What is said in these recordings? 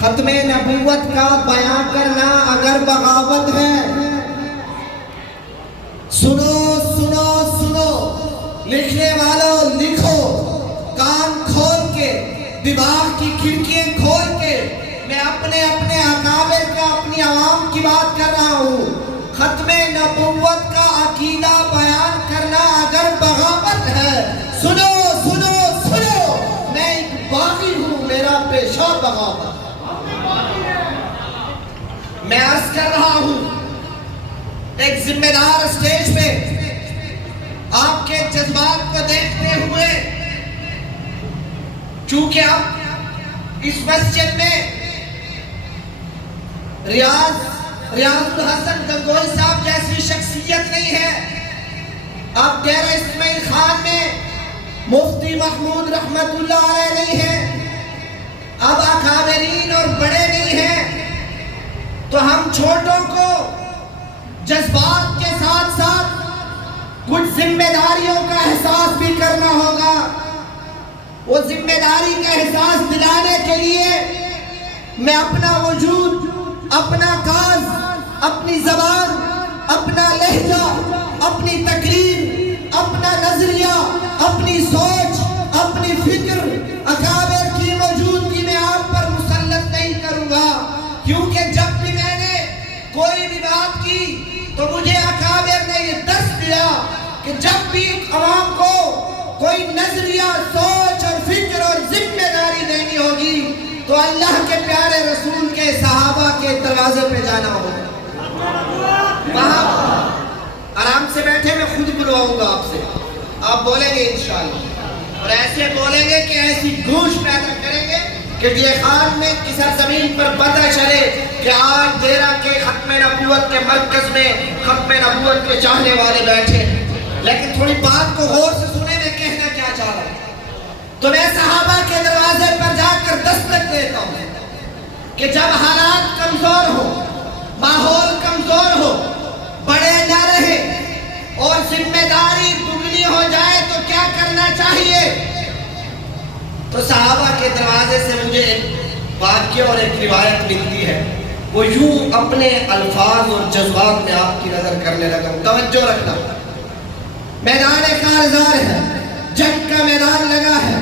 ختم نبوت کا بیان کرنا اگر بغاوت ہے، سنو سنو سنو، لکھنے والوں لکھو، کان کھول کے، دماغ کی کھڑکیاں کھول کے، میں اپنے اکابر کا، اپنی عوام کی بات کر رہا ہوں۔ ختم نبوت کا عقیدہ بیان کرنا اگر بغاوت ہے، سنو سنو سنو، میں ایک باغی ہوں، میرا پیشہ بغاوت۔ میں عرض کر رہا ہوں، ایک ذمہ دار اسٹیج پہ آپ کے جذبات کو دیکھتے ہوئے، چونکہ اب اس مسجد میں ریاض الحسن گنگوئی صاحب جیسی شخصیت نہیں ہے، اب ڈیرہ اسماعیل خان میں مفتی محمود رحمت اللہ علیہ نہیں ہے، اب اکابرین اور بڑے نہیں ہیں، تو ہم چھوٹوں کو جذبات کے ساتھ ساتھ کچھ ذمہ داریوں کا احساس بھی کرنا ہوگا۔ وہ ذمہ داری کا احساس دلانے کے لیے میں اپنا وجود، اپنا کاز، اپنی زبان، اپنا لہجہ، اپنی تقریر، اپنا نظریہ، اپنی سوچ، اپنی فکر اکابر کی موجودگی میں آپ پر مسلط نہیں کروں گا، کیونکہ جب بھی میں نے کوئی بھی بات کی تو مجھے اکابر نے یہ درس دیا کہ جب بھی عوام کو کوئی نظریہ، سوچ اور فکر اور ذمہ داری دینی ہوگی تو اللہ کے پیارے رسول کے صحابہ کے دروازے پہ جانا ہوگا۔ وہاں آرام سے بیٹھے، میں خود بلواؤں گا آپ سے، آپ بولیں گے انشاءاللہ، اور ایسے بولیں گے کہ ایسی گوش پیدا کریں گے کہ یہ خان میں کی سرزمین پر پتہ چلے کہ آج ڈیرہ کے ختم نبوت کے مرکز میں ختم نبوت کے چاہنے والے بیٹھے۔ لیکن تھوڑی بات کو غور سے سنیں، میں کہنا کیا چاہ رہا ہوں۔ تو میں صحابہ کے دروازے پر جا کر دستک دیتا ہوں کہ جب حالات کمزور ہو، ماحول کمزور ہو، بڑے نہ رہے اور ذمہ داری دگنی ہو جائے تو کیا کرنا چاہیے؟ تو صحابہ کے دروازے سے مجھے ایک واقعہ اور ایک روایت ملتی ہے، وہ یوں اپنے الفاظ اور جذبات میں آپ کی نظر کرنے لگا۔ توجہ رکھنا، میدان کارزار ہے، جنگ کا میدان لگا ہے،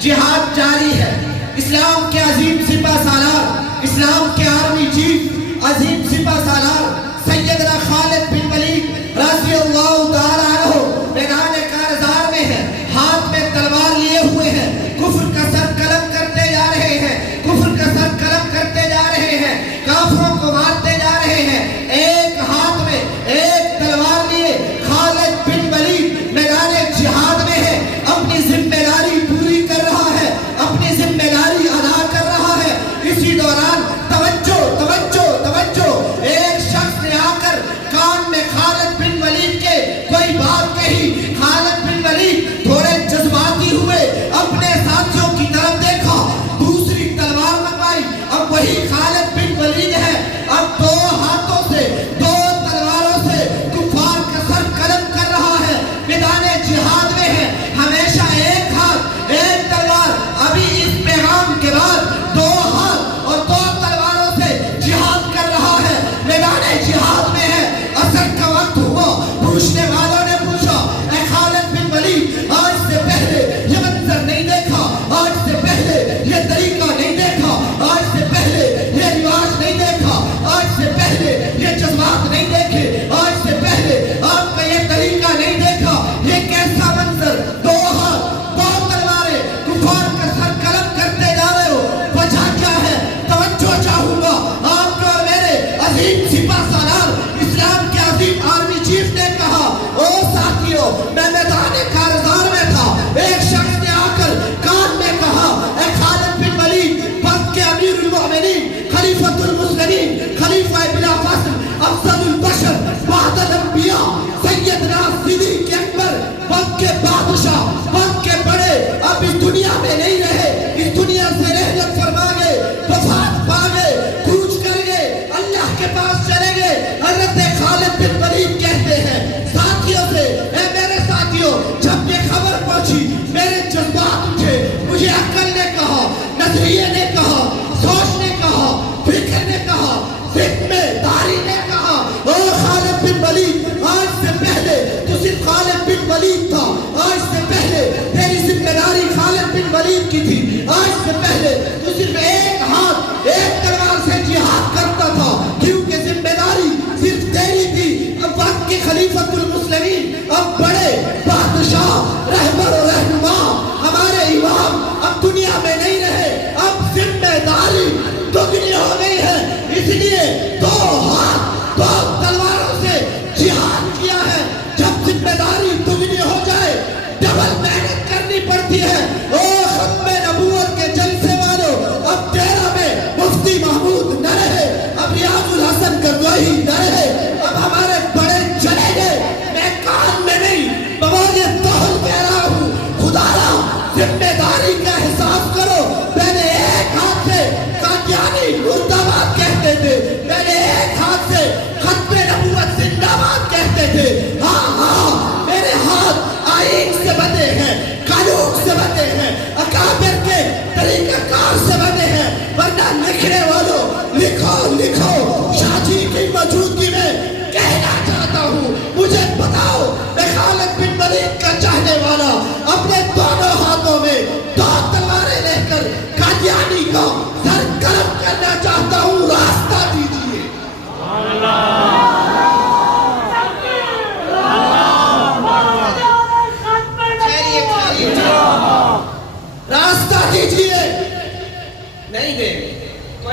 جہاد جاری ہے، اسلام کے عظیم سپہ سالار، اسلام کے آرمی چیف، عظیم سپہ سالار سیدنا خالد بن ولید رضی اللہ تعالیٰ عنہ میدان کارزار میں ہے، ہاتھ میں تلوار لیے ہوئے ہیں، کفر کا سر قلم کرتے جا رہے ہیں، کفر کا سر قلم کرتے جا رہے ہیں، کافروں کو مارتے جا رہے ہیں۔ ایک ہاتھ میں ایک تلوار لیے خالد بن ولید میدان جہاد میں ہے، اپنی ذمہ داری پوری کر رہا ہے، اپنی ذمہ داری ادا کر رہا ہے۔ اسی دوران توجہ توجہ توجہ، ایک شخص نے آ کر کان میں خالد بن ولید کے کوئی بات کہی، خالد بن ولید تھوڑے جذباتی ہوئے، اپنے ساتھیوں کی طرف دیکھا، دوسری تلوار منگوائی، اب وہی خالد بن ولید ہے، اب دو ہاتھوں سے، دو تلواروں سے کفار کا سر قلم کر رہا ہے، میدان جہاد میں ہے، ہمیشہ ایک ہاتھ ایک تلوار، ابھی اس پیغام کے بعد دو ہاتھ اور دو تلواروں سے جہاد کر رہا ہے، میدان جہاد میں ہے۔ اثر کا وقت ہوا، پوچھنے والوں نے پوچھا، اے خالد بن ولید، آج سے پہلے یہ منظر نہیں دیکھا، آج سے پہلے یہ طریقہ نہیں دیکھا، آج سے پہلے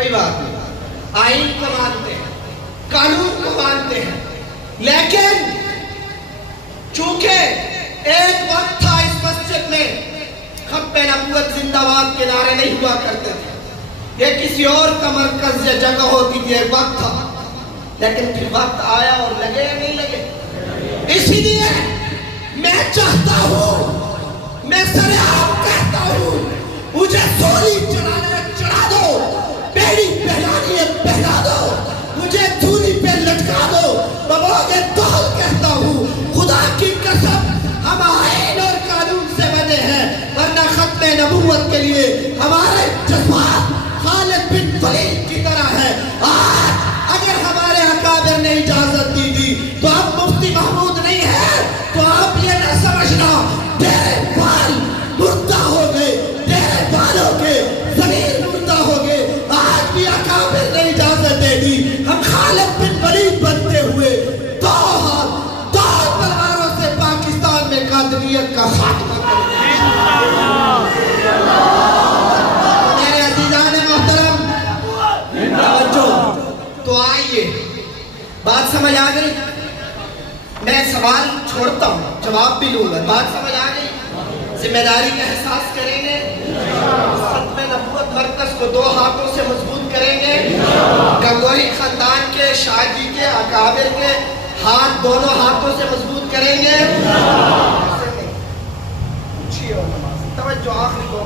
کوئی بات نہیں، آئین کو مانتے ہیں، قانون کو مانتے ہیں، لیکن چونکہ ایک وقت تھا اس مسجد میں ختم نبوت زندہ باد کے نعرے نہیں ہوا کرتے تھے، یہ کسی اور کا مرکز یا جگہ ہوتی تھی، ایک وقت تھا، لیکن پھر وقت آیا اور لگے یا نہیں لگے؟ اسی لیے میں چاہتا ہوں، میں سرعام کہتا ہوں، مجھے سولی چڑھانا چڑھا دو، بیڑی پہنانی ہے پہنا دو، مجھے دھولی پہ لٹکا دو، بموگے دول کہتا ہوں، خدا کی قسم ہم آئین اور قانون سے بنے ہیں، ورنہ ختم نبوت کے لیے ہمارے جذبات خالد بن ولید کی طرح ہے۔ اگر ہمارے اکابر نے اجازت دی تھی تو اب مفتی محمود نہیں ہے، تو آپ یہ نہ سمجھنا تیرے بال مردہ ہو گئے، تیرے بالوں کے ضمیر مردہ ہو گئے، آج بھی اکابر نے اجازت دے دی، ہم خالد بن ولید بنتے ہوئے دو تلواروں سے پاکستان میں قادریت کا خاتمہ کریں گے۔ میرے عزیزان محترم، تو آئیے، بات سمجھ آ گئی؟ میں سوال چھوڑتا ہوں، جواب بھی لوں گا، بات سمجھ آ گئی؟ ذمہ داری کا احساس کریں گے، ختم نبوت مرکز کو دو ہاتھوں سے مضبوط کریں گے، گنگوہی خاندان کے، شاہجی کے، اکابر کے ہاتھ دونوں ہاتھوں سے مضبوط کریں گے۔ توجہ آخری دو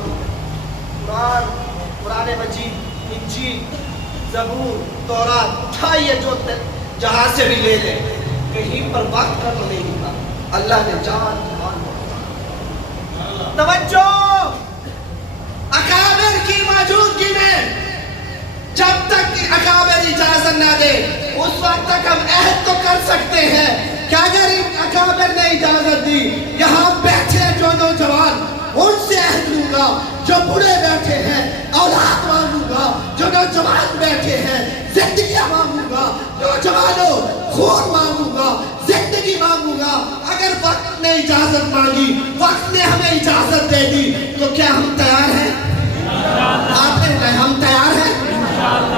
قرآن مجید، انجیل، زبور، تورات اٹھائیے جو جہاں سے بھی لے لیں، کہیں پر وقت کا تو نہیں ہوگا، اللہ نے جان توجہ اکابر کی موجودگی میں، جب تک اکابر اجازت نہ دے اس وقت تک ہم عہد تو کر سکتے ہیں کہ اگر اکابر نے اجازت دی، یہاں بیٹھے جو نوجوان ان سے عہد لوں گا، جو بڑے بیٹھے ہیں اولاد مانگوں گا، جو نوجوان بیٹھے ہیں زندگیاں مانگوں گا، نوجوانوں خون مانگوں گا، زندگی مانگوں گا۔ اگر وقت نے اجازت مانگی، وقت نے ہمیں اجازت دے دی، تو کیا ہم تیار ہیں؟ آپ نے کہا ہم تیار ہیں؟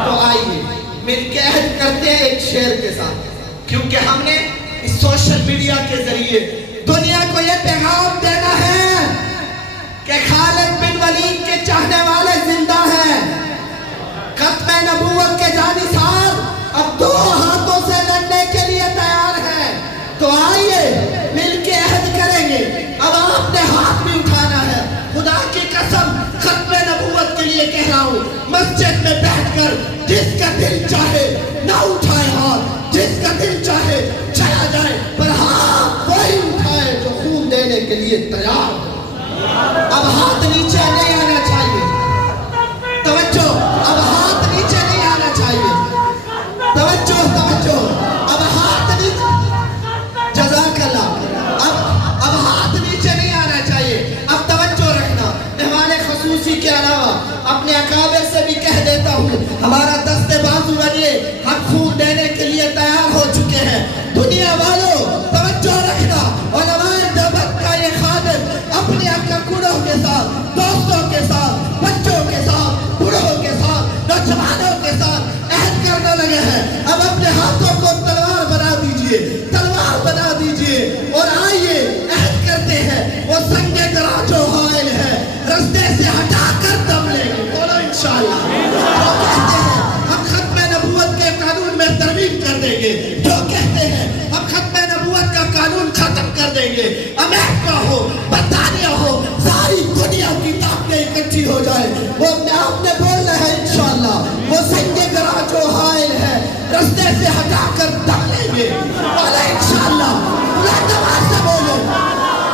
تو آئیے مل کے عہد کرتے ہیں ایک شعر کے ساتھ، کیونکہ ہم نے اس سوشل میڈیا کے ذریعے دنیا کو یہ پیغام دینا ہے کہ خالد بن ولید کے چاہنے والے زندہ ہیں، ختم نبوت کے جانثار اب دو ہاتھوں سے لڑنے کے لیے تیار ہیں۔ تو آئیے مل کے عہد کریں گے، اب آپ نے ہاتھ بھی اٹھانا ہے، خدا کی قسم ختم نبوت کے لیے کہہ رہا ہوں، مسجد میں بیٹھ کر جس کا دل چاہے نہ اٹھائے ہاتھ، جس کا دل چاہے چلا جائے، پر ہاں وہی اٹھائے جو خون دینے کے لیے تیار ہو۔ اب ہاتھ نیچے نہیں آنا چاہیے، توجہ، اب ہاتھ نیچے نہیں آنا چاہیے، توجہ، اب ہاتھ نیچے، جزاک اللہ، اب ہاتھ نیچے نہیں آنا چاہیے، اب توجہ رکھنا۔ مہمان خصوصی کے علاوہ اپنے اکابر سے بھی کہہ دیتا ہوں، ہمارا دستے بازو بنیے، ہم خون دینے کے لیے تیار ہو چکے ہیں۔ دنیا والوں توجہ رکھنا، علماء دیوبند کا یہ خادم اپنے اکڑوں کے ساتھ، دوستوں کے ساتھ، بچوں کے ساتھ، بڑھوں کے ساتھ، نوجوانوں کے ساتھ عہد کرنے لگے ہیں۔ اب اپنے ہاتھوں کو تلوار بنا دیجئے، تلوار بنا دیجئے، اور آئیے عہد کرتے ہیں، وہ سنگ گرا جو حائل ہے رستے سے ہٹا کر دم لیں گے، بولو انشاءاللہ۔ جو کہتے ہیں ہم ختم نبوت کے قانون میں ترمیم کر دیں گے، جو کہتے ہیں ہم ختم نبوت کا قانون ختم کر دیں گے، امریکہ ہو، برطانیہ ہو، ساری دنیا کی طاقتیں اکٹھی ہو جائے، وہ آپ نے بولنا ہے انشاءاللہ، وہ سنگ گرا جو حائل ہے رستے سے ہٹا کر دم لیں گے، بولو انشاءاللہ، بلند آواز سے بولو،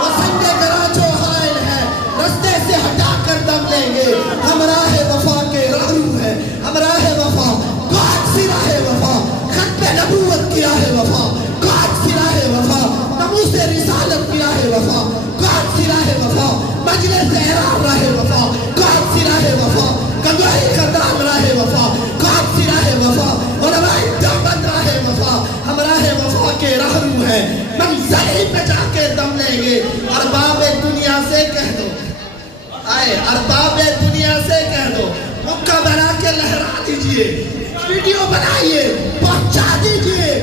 وہ سنگ گرا جو حائل ہے رستے سے ہٹا کر دم لیں گے۔ ہم راہ وفا کے راہرو ہیں، ہم راہ وفا، کون سی راہ وفا؟ ختم نبوت کی راہ وفا، کون سی راہ وفا؟ ناموس رسالت کی راہ وفا، کون سی راہ وفا؟ مجلس اعراب راہ وفا، کون سی راہ وفا؟ گنگوہی خاندان راہ وفا، کون سی راہ وفا؟ علماء دیوبند راہ وفا، ہم راہ وفا کے راہرو ہیں، منزل پہ جا کے دم لیں گے۔ ارباب دنیا سے کہہ دو، آئے ارباب دنیا سے کہہ دو، مکہ بنا کے لہرانا دیجئے, ویڈیو بنائیے, پہنچا دیجئے.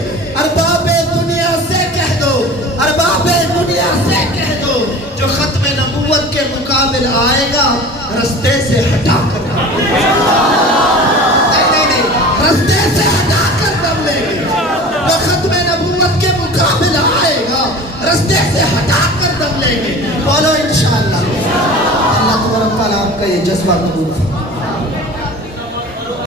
ارباب دنیا سے کہہ دو, ارباب دنیا سے کہہ دو, جو ختم نبوت کے مقابل آئے گا رستے سے ہٹا کر نہیں, رستے سے ہٹا کر دم لیں گے. جو ختم نبوت کے مقابل آئے گا رستے سے ہٹا کر دم لیں گے. بولو انشاءاللہ. اللہ تبارک و تعالیٰ آپ کا یہ جذبہ قبول فرمائے.